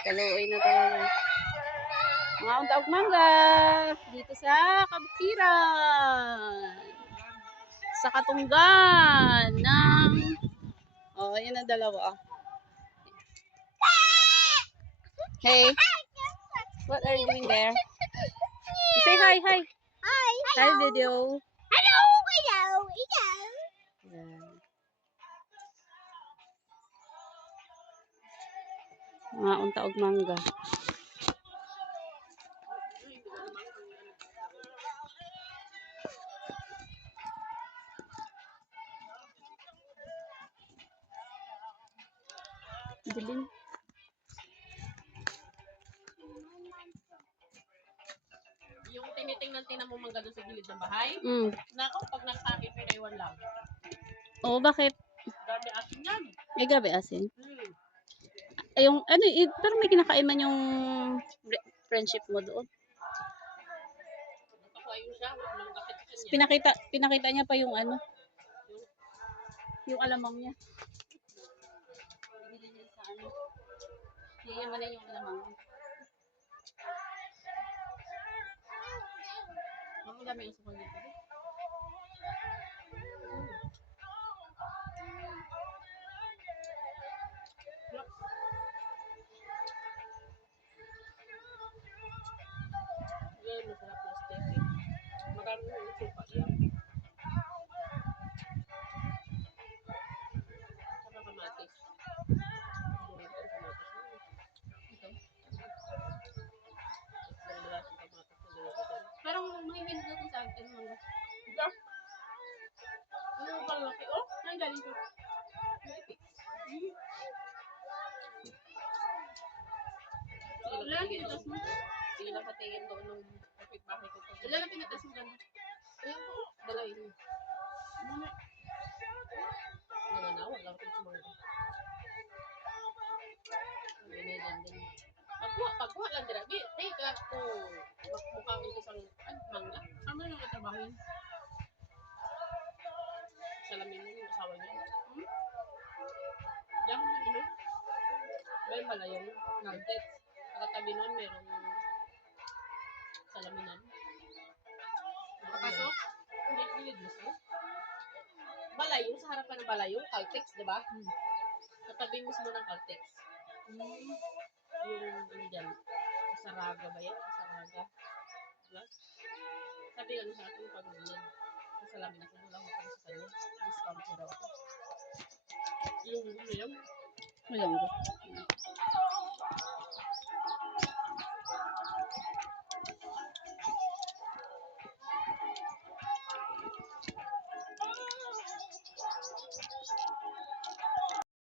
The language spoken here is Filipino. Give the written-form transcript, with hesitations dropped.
Kaluoy na talaga. Mga untaog mangga dito sa Kabutiran. Sa Katunggan ng yun ang dalawa. Hey, what are you doing there? You say hi, hi. Hi. Hi, video. Hello. Hello. Hello. Yan. Mga untaog mangga. Dilim. Yung tinitingnan mo mangga doon sa gilid ng bahay. Nako, pag nagtakip, may naiwan lang. Oo, bakit? Grabe asin yan. Ay, grabe asin. Ay, yung, ano, pero may kinakain man yung friendship mo doon. Nakakuha siya. Pinakita niya pa yung ano, yung alamang niya. Binili niya sa ano. Hiyamanin yung alamang niya. Ang dami yung sukal dito. Yan, masarap na steak eh. Magkano yung suka yan. Saka kamatis. Durito ang kamatis. Ito. Madalas yung kamatis na durito dyan. Parang mahihilid natin sa akin mga. Diyan. Ano ba laki? Oh, ang galing ko. Wala pinatas mo. Sige lang patingin doon ng kapitbahay ko. Wala pinatas mo ganda. Ayan po. Dalawin mo. Nananawan lang kung sumangga. Binilan din. Pagkuha lang dira. Teka kung mukhang isang mangga. Ano yung trabaho yun? Salamin mo yung asawa niya. Diyan mo yun. May malayong nugget. Pagkatabi nun, merong salaminan. Papasok? Hindi, gilid mo siya. Balayo, sa harapan ng balayo, Caltex, di ba? Sa tabi mismo ng Caltex. Yung, ano dyan, Saraga ba yan? Saraga. Diba? Sabi nga sa akin, pag-gilid. Kasalamin ako, wala ko sa kanya. Discount ko raw ako. Yung, ano yun? Walang